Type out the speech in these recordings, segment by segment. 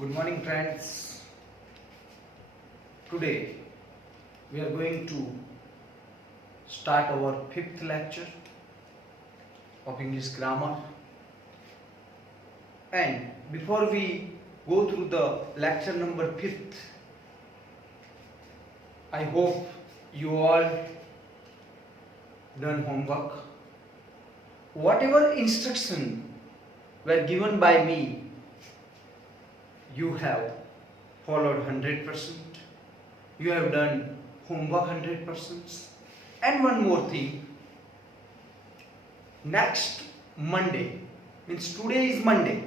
Good morning, friends. Today we are going to start our fifth lecture of English grammar. And before we go through the lecture number fifth, I hope you all done homework. Whatever instruction were given by me, you have followed 100%. You have done homework 100%. And one more thing, next Monday, means today is Monday,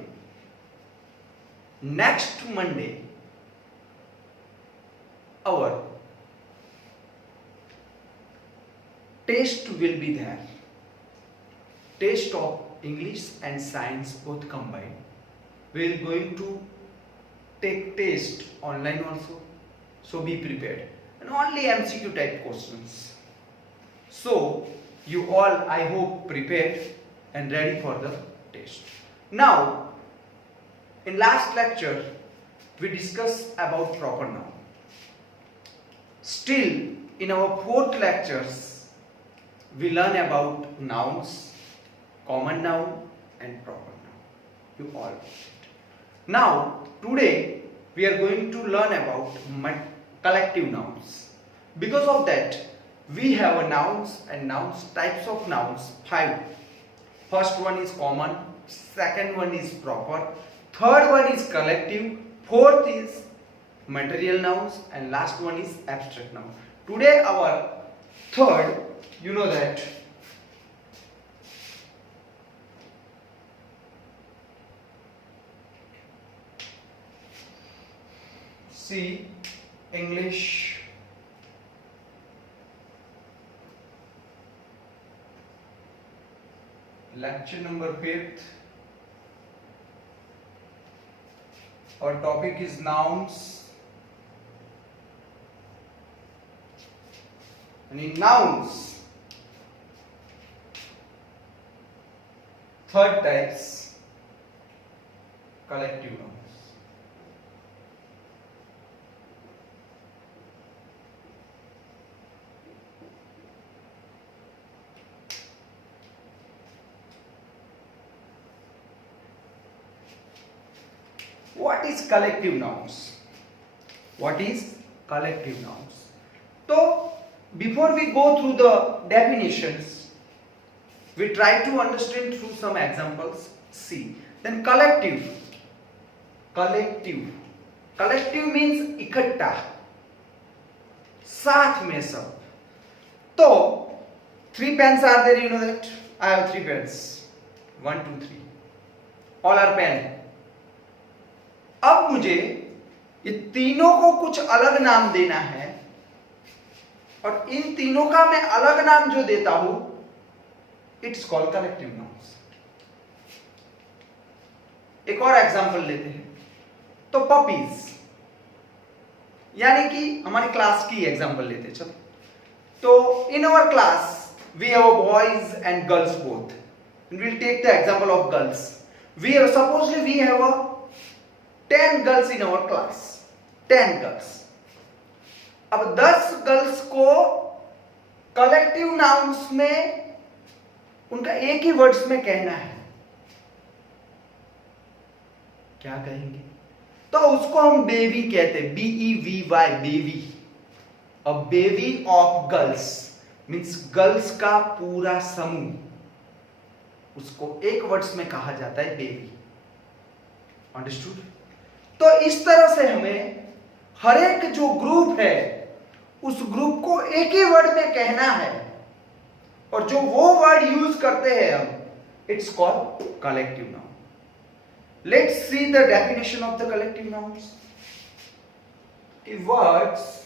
next Monday our test will be there. Test of English and science both combined. We are going to take test online also, so be prepared, and only MCQ type questions. So you all, I hope, prepared and ready for the test. Now, in last lecture we discussed about proper noun. Still in our fourth lectures we learn about nouns, common noun and proper noun. You all know it. Now today we are going to learn about collective nouns. Because of that we have a nouns and nouns, types of nouns, 5. First one is common, second one is proper, third one is collective, fourth is material nouns, and last one is abstract noun. Today our third, you know that see English lecture number 5th. Our topic is nouns, and in nouns third types, collective nouns. What is collective nouns? What is collective nouns? So before we go through the definitions, we try to understand through some examples. See, then collective means इकट्ठा, साथ में सब. तो 3 pens are there, you know that I have 3 pens, 1 2 3, all are pen. अब मुझे ये तीनों को कुछ अलग नाम देना है, और इन तीनों का मैं अलग नाम जो देता हूं, इट्स कॉल्ड कलेक्टिव नाउन्स. एक और एग्जांपल लेते हैं. तो पपीज, यानी कि हमारी क्लास की एग्जांपल लेते हैं. चलो, तो in our class we have boys and girls both. We'll take the example of girls. Supposedly we have a 10 girls in our class. 10 girls. अब 10 गर्ल्स को कलेक्टिव नाउन्स में उनका एक ही वर्ड्स में कहना है. क्या कहेंगे? तो उसको हम बेबी कहते हैं. BEVY, baby. A baby of girls means girls का पूरा समूह, उसको एक वर्ड्स में कहा जाता है बेबी. अंडरस्टूड? तो इस तरह से हमें हर एक जो ग्रुप है उस ग्रुप को एक ही वर्ड में कहना है, और जो वो वर्ड यूज करते हैं हम, it's called collective noun. Let's see the definition of the collective nouns. Words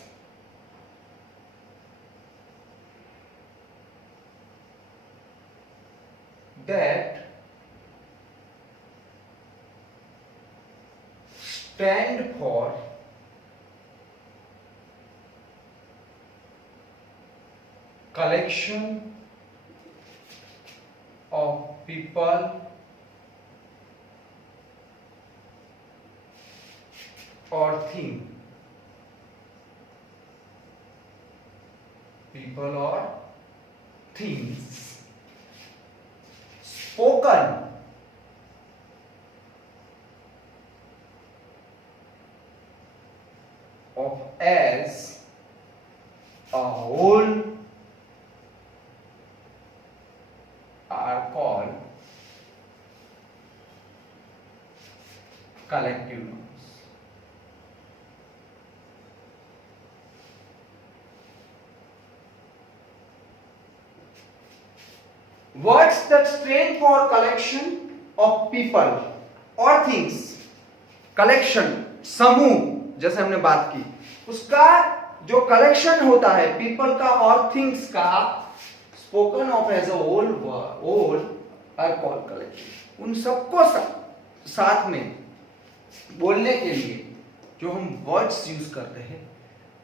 that stand for collection of people or thing. People or things spoken of as a whole are called collective nouns. What's the strength for collection of people or things? Collection, समूह, जैसे हमने बात की, उसका जो collection होता है people का और थिंग्स का, spoken of as a whole are called collective. उन सबको साथ में बोलने के लिए जो हम वर्ड्स यूज करते हैं,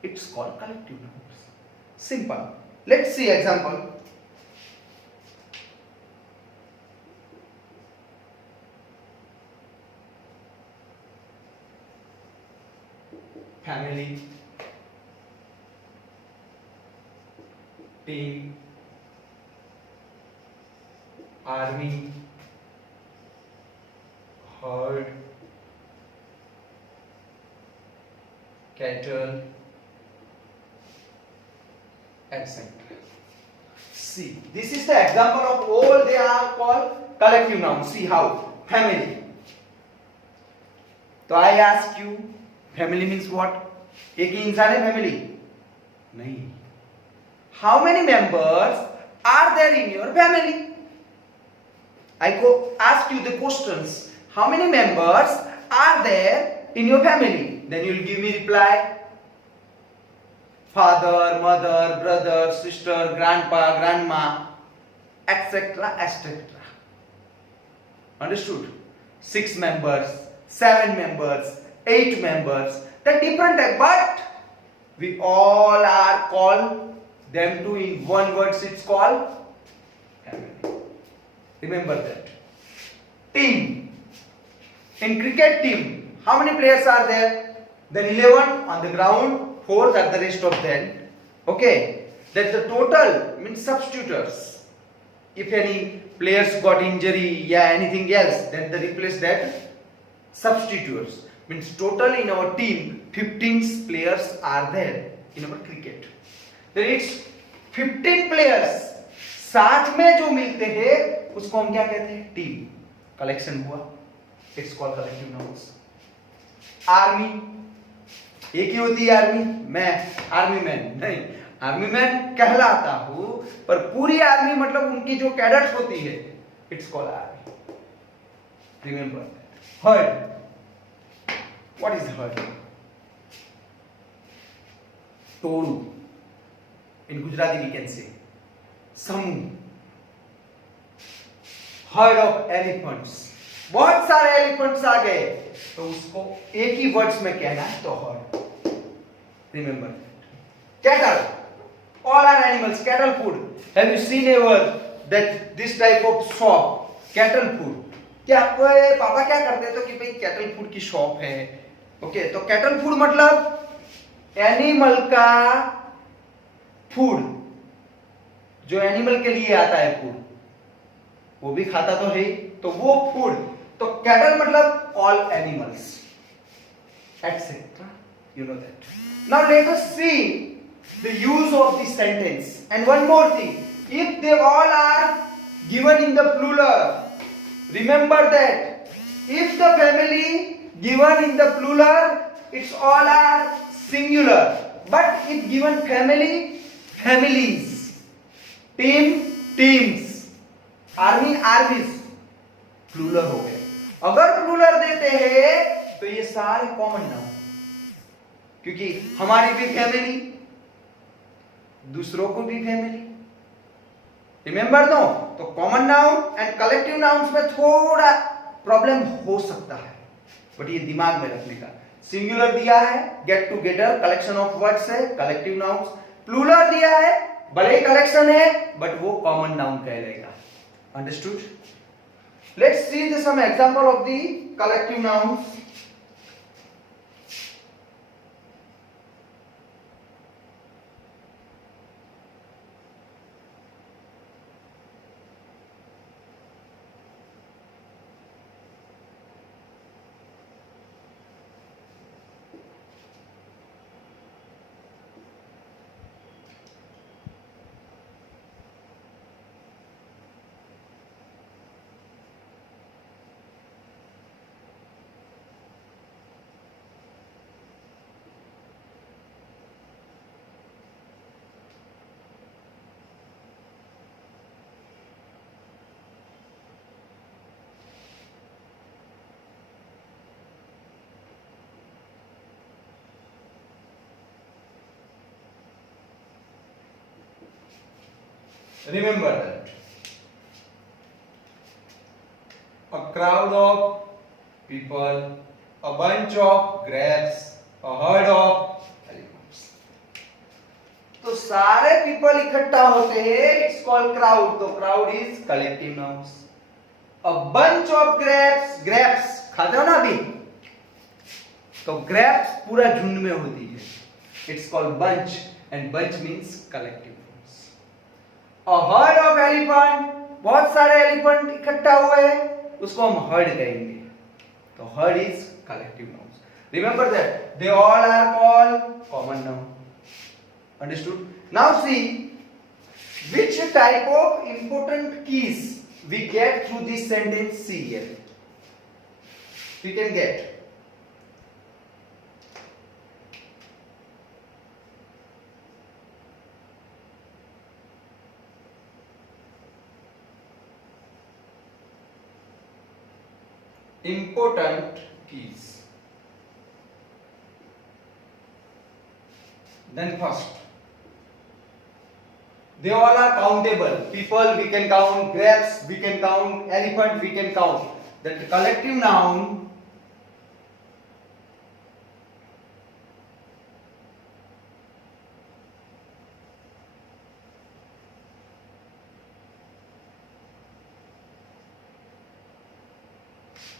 it's called collective nouns. Simple. Let's see example. family, team, army, herd, cattle, etc. See, this is the example of all they are called collective nouns. See how. Family. So I ask you, family means what? एक ही इंसान है family? नहीं. How many members are there in your family? I go ask you the questions. How many members are there in your family? Then you will give me reply. Father, mother, brother, sister, grandpa, grandma, etc., etc. Understood? 6 members, 7 members, 8 members, the different type, but we all are called them to in one word, it's called family. Remember that. Team. In cricket team, how many players are there? Then 11 on the ground, 4 are the rest of them. Okay, that's the total, means substitutors. If any players got injury, anything else, then they replace that substitutes. Means total in our team 15 players are there in our cricket. Then it's 15 players साथ में जो मिलते हैं उसको हम क्या कहते हैं? टीम. कलेक्शन हुआ, it's called collective nouns. Army, एक ही होती है आर्मी. मैं आर्मी मैन नहीं, आर्मी मैन कहलाता हूं, पर पूरी आर्मी मतलब उनकी जो कैडेट्स होती है, it's called army. Remember. Heard. What is herd? Toru. In Gujarati we can say समूह. Heard of elephants. बहुत सारे एलिफेंट्स आ गए तो उसको एक ही वर्ड्स में कहना है तो heard. Remember. Cattle. All are animals. Cattle food. Have you seen ever that this type of shop? Cattle food. क्या आपको पापा क्या करते थे कि भाई कैटल फूड की शॉप है. ओके, तो कैटल फूड मतलब एनिमल का फूड, जो एनिमल के लिए आता है फूड, वो भी खाता तो है, तो वो फूड. तो कैटल मतलब all animals etcetera. You know that. Now let us see the use of this sentence. And one more thing, if they all are given in the plural, remember that if the family given in the plural, it's all are singular, but if given family, families, team, teams, army, armies, plural हो गए. अगर plural देते हैं तो ये सारे common noun, क्योंकि हमारी भी फैमिली, दूसरों को भी फैमिली. Remember no. तो common noun and collective nouns में थोड़ा प्रॉब्लम हो सकता है, बट ये दिमाग में रखने का. सिंगुलर दिया है, get together, collection of words है, कलेक्टिव नाउन्स. प्लूरल दिया है, भले ही कलेक्शन है, बट वो कॉमन नाउन कहलाएगा. Understood? Let's see the some example of the collective nouns. Remember that. A crowd of people, a bunch of grapes, a herd of elephants. तो सारे people इकट्ठा होते हैं, इट्स कॉल्ड क्राउड. तो crowd is collective nouns. A bunch of grapes, grapes खाते हो ना अभी, तो ग्रेप्स पूरा झुंड में होती है, it's called bunch, and bunch means collective nouns. A herd of elephant, बहुत सारे एलिफेंट इकट्ठा हुए हैं, उसको हम हर्ड कहेंगे. तो herd is collective nouns. Remember that they all are called common noun. Understood? Now see which type of important keys we get through this sentence. See here. We can get important keys. Then first, they all are countable. People we can count, grapes we can count, elephant we can count. That collective noun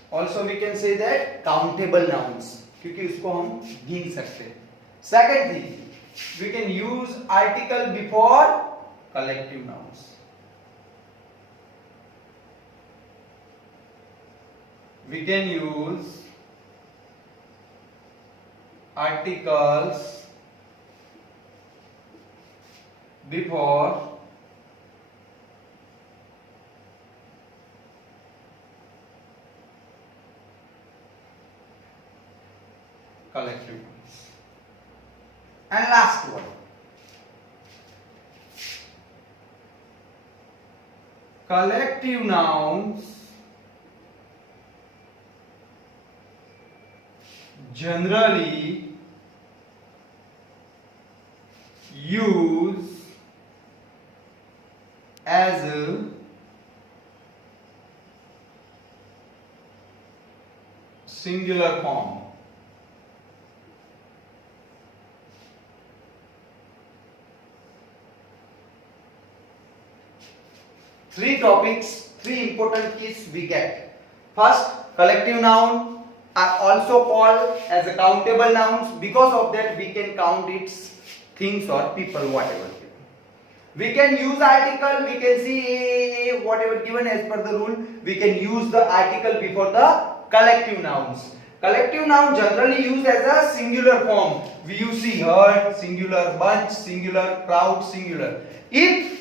also we can say that countable nouns, क्योंकि उसको हम गिन सकते हैं. Secondly, we can use article before collective nouns. We can use articles before collective nouns. And last one, collective nouns generally use as a singular form. Three topics, three important keys we get. First, collective noun are also called as a countable nouns. Because of that, we can count its things or people, whatever. We can use article, we can see whatever given as per the rule, we can use the article before the collective nouns. Collective noun generally used as a singular form. We use see herd, singular, bunch, singular, crowd, singular. If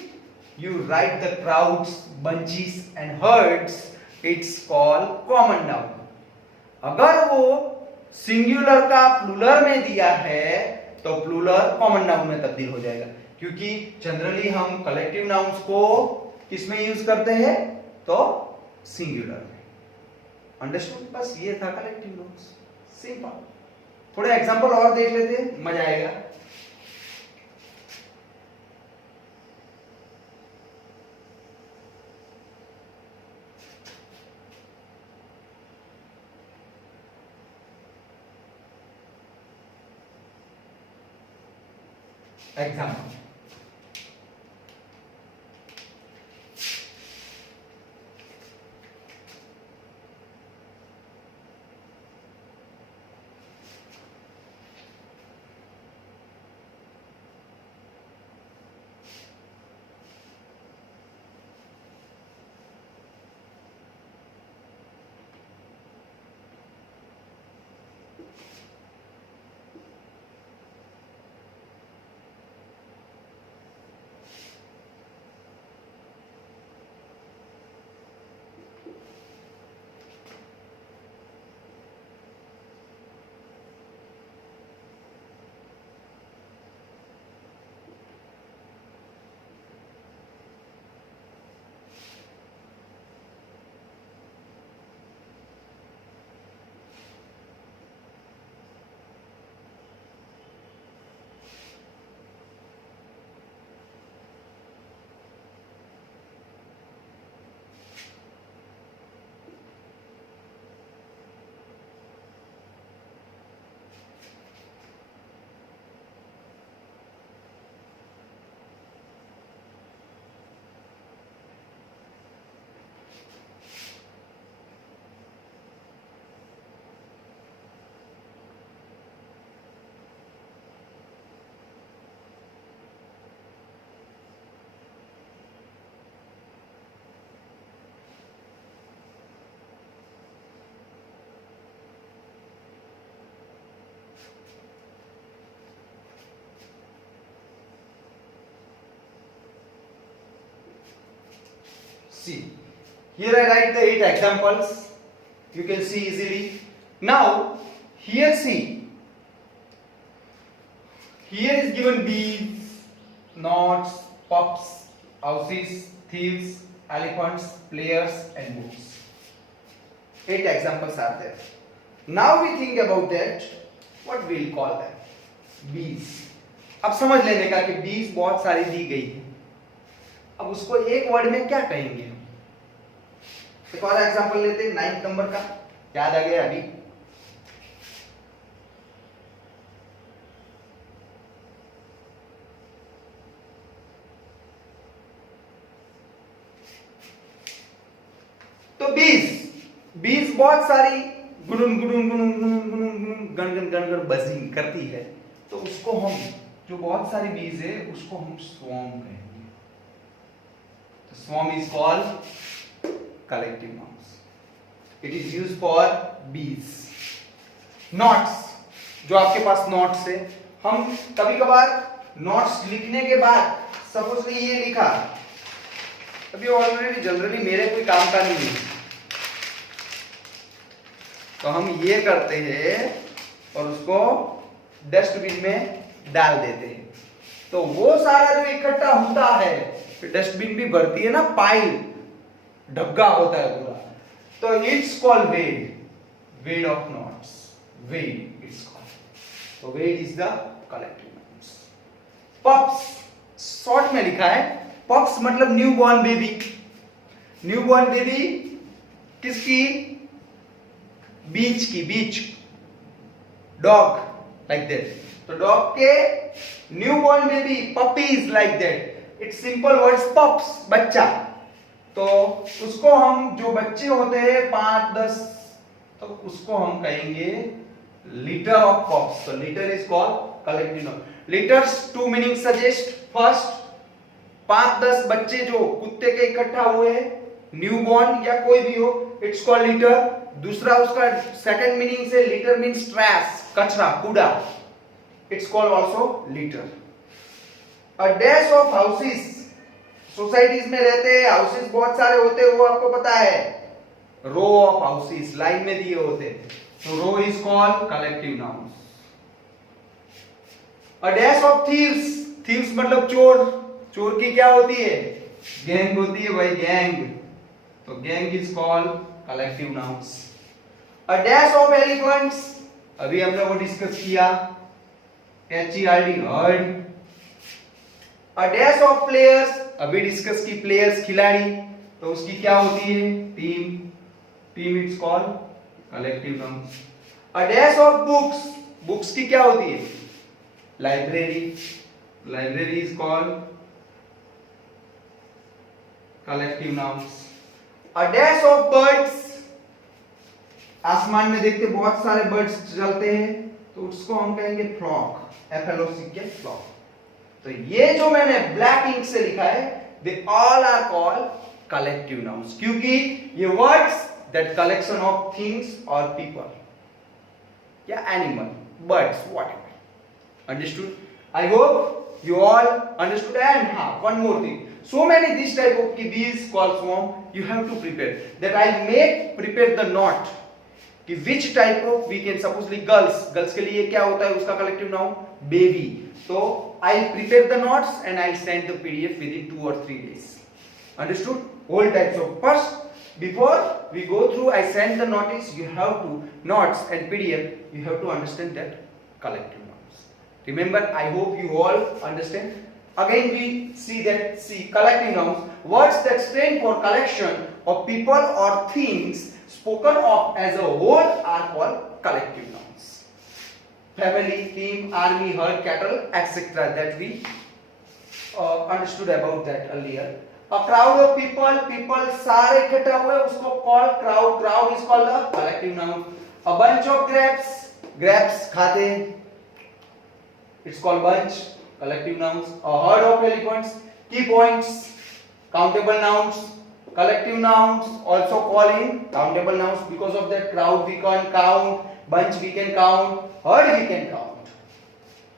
you write the crowds, bunches and herds, it's called common noun. अगर वो singular का plural में दिया है तो plural common noun में तब्दील हो जाएगा, क्योंकि जनरली हम कलेक्टिव नाउन्स को किस में यूज करते हैं, तो सिंगुलर में. अंडरस्टूड? बस ये था कलेक्टिव नाउन्स, सिंपल. थोड़े एग्जांपल और देख लेते हैं, मजा आएगा. Example. See, here I write the 8 examples. You can see easily. Now, here see. Here is given bees, knots, pups, houses, thieves, elephants, players, and books. 8 examples are there. Now we think about that. What we'll call them? Bees. अब समझ लेने का कि bees बहुत सारी दी गई है. अब उसको एक वर्ड में क्या कहेंगे हम? एक और एग्जांपल लेते हैं 9 नंबर का. याद आ गया अभी? तो बीज बहुत सारी गुनगुन गुनगुन गुनगुन गुनगुन गुनगुन गणगण गणगण बजिंग करती है. तो उसको हम जो बहुत सारी बीज है उसको हम स्वॉर्म कहेंगे. तो swarm is called collective nouns. It is used for बीज. नॉट्स, जो आपके पास नॉट्स है, हम कभी कभार नॉट्स लिखने के बाद सपोजली ये लिखा, अभी ऑलरेडी जनरली मेरे कोई काम का नहीं है, तो हम ये करते हैं और उसको डस्टबिन में डाल देते हैं. तो वो सारा जो इकट्ठा होता है, डस्टबिन भी भरती है ना, पाइल ढग्गा होता है पूरा, तो it's called weight of knots. Weight it's called. तो weight is the collective nouns. Pups short में लिखा है. पप्स मतलब newborn baby. Newborn baby किसकी? बीच की. Bitch dog like that. तो डॉग के newborn baby puppies like that. It's simple words. Pups बच्चा. तो उसको हम जो बच्चे होते हैं 5-10, तो उसको हम कहेंगे litter of pups. So litter is called collective noun. Litters two meaning suggest. First, 5-10 बच्चे जो कुत्ते के इकट्ठा हुए हैं, न्यू बॉर्न या कोई भी हो, इट्स कॉल्ड लिटर. दूसरा उसका सेकंड मीनिंग से लिटर मीन्स ट्रैश, कचरा, कूड़ा. It's called also litre. A dash of houses. Societies में रहते हैं, हाउसेस बहुत सारे होते हैं, वो आपको पता है. रो ऑफ हाउसेस लाइन में दिए होते हैं, तो row is called collective noun. A dash of thieves. Thieves मतलब चोर. चोर की क्या होती है? गैंग होती है भाई, गैंग. तो gang is called collective nouns. A dash of elephants. अभी हमने वो डिस्कस किया, HERD, heard. A dash of players. अभी डिस्कस की प्लेयर्स, खिलाड़ी, तो उसकी क्या होती है? Team. Team it's called collective nouns. A dash of books. Books की क्या होती है? Library. Library is called collective nouns. A dash of birds. आसमान में देखते बहुत सारे बर्ड्स चलते हैं, तो उसको हम कहेंगे फ्लॉक. FLOC के फ्लॉक. तो ये जो मैंने ब्लैक इंक से लिखा है, they all are called collective nouns, क्योंकि ये words that collection of things और पीपल या animal, birds, whatever. Understood? I hope you all understood. And one more thing, so many this type of bees called swarm, you have to prepare that. I'll prepare the knot कि which type of, we can supposedly girls के लिए क्या होता है उसका collective noun? Baby. So I'll prepare the knots and I'll send the PDF within 2 or 3 days. Understood? All types of. First, before we go through, I send the notice. You have to knots and PDF. You have to understand that collective. Remember, I hope you all understand. Again we see collective nouns, words that stand for collection of people or things spoken of as a whole are called collective nouns. Family, team, army, herd, cattle, etc. that we understood about that earlier. A crowd of people सारे इकट्ठा हुए, उसको called crowd is called a collective noun. A bunch of grapes खाते हैं, it's called bunch, collective nouns. A herd of elephants. Key points: countable nouns, collective nouns also call in countable nouns. Because of that, crowd we can count, bunch we can count, herd we can count.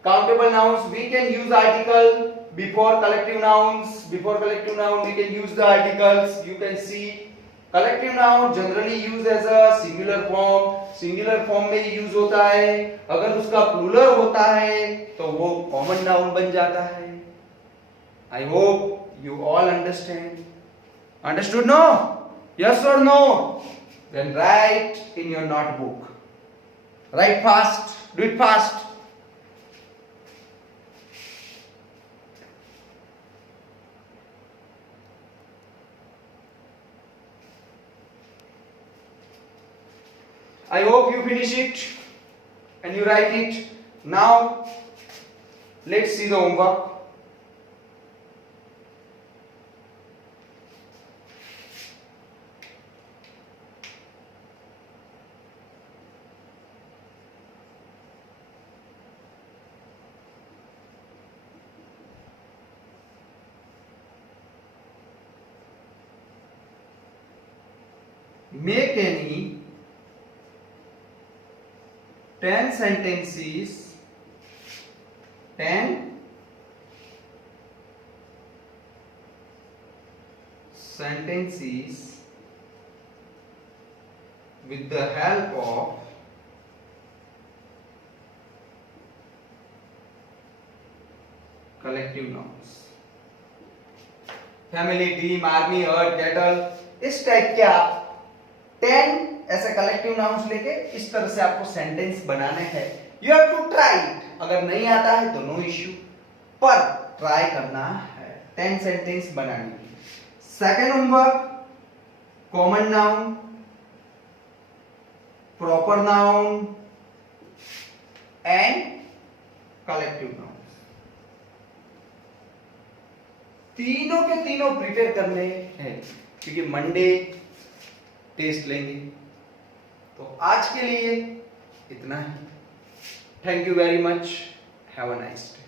Countable nouns we can use article, before collective nouns, before collective noun we can use the articles. You can see collective noun generally used as a singular form. singular form में use होता है. अगर उसका plural होता है तो वो common noun बन जाता है. I hope you all understand. Understood? No? Yes or no? Then write in your notebook. Write fast. Do it fast. I hope you finish it and you write it. Now, let's see the homework. Make any 10 sentences, 10 sentences with the help of collective nouns. Family, team, army, heard, cattle, इस type के आप 10 ऐसे collective nouns लेके इस तरह से आपको sentence बनाने हैं. You have to try it. अगर नहीं आता है तो नो इश्यू, पर ट्राई करना है 10 सेंटेंस बनाने की. Second homework, common noun, proper noun and collective noun. तीनों के तीनों प्रिपेयर करने हैं क्योंकि मंडे टेस्ट लेंगे. तो आज के लिए इतना ही. Thank you very much. Have a nice day.